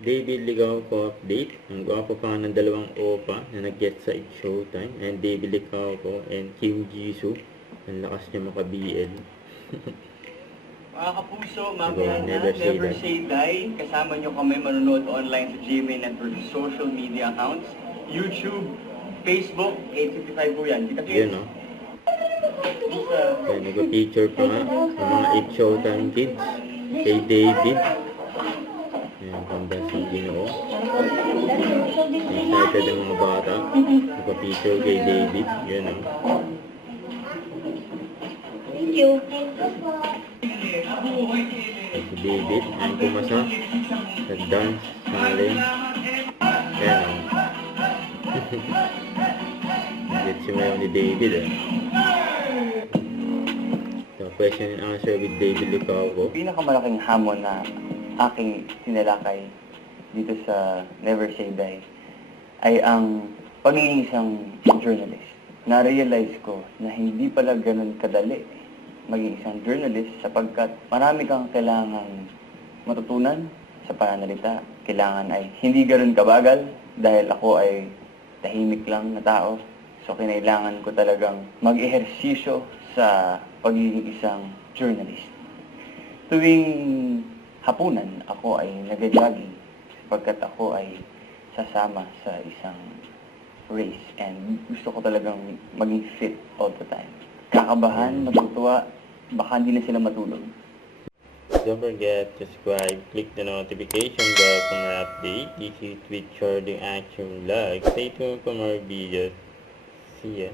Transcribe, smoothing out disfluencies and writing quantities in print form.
David Licauco update. Ang gwapo pa ng dalawang opa na nag-get sa It's Showtime. And David Licauco and Kim Jisoo. Ang lakas niya maka-BL. Mga kapuso, mamaya Diba, na, never say never that. say die. Kasama nyo kami manonood online sa GMA Network social media accounts. YouTube, Facebook, 855 po yan. Kita Yun, no? Kaya nag-picture pa nga sa mga It's Showtime kids. Kay David. Ayan, pambansang Ginoo. Excited ang mga bata. Nag-picture kay David. Yun, no? Thank you. Ay, si David, ay pumasa sa dance challenge. Ayan, no? Get sumayaw ni David, eh. So, question and answer with David Licauco. Pinakamalaking hamon na aking sinalakay dito sa Never Say Die ay ang pagiging isang journalist. Na-realize ko na hindi pala ganun kadali maging isang journalist sapagkat marami kang kailangan matutunan sa pananalita. Kailangan ay hindi ganun kabagal dahil ako ay tahimik lang na tao. So, kinailangan ko talagang mag-ehersisyo sa pagiging isang journalist. Tuwing hapunan, ako ay nag-jogging sapagkat ako ay sasama sa isang race and gusto ko talagang maging fit all the time. Kakabahan, matutuwa, baka hindi na sila matulog. Don't forget to subscribe, click the notification bell for more update. This is with Shorting Action Vlog. Stay tuned for more videos. See ya.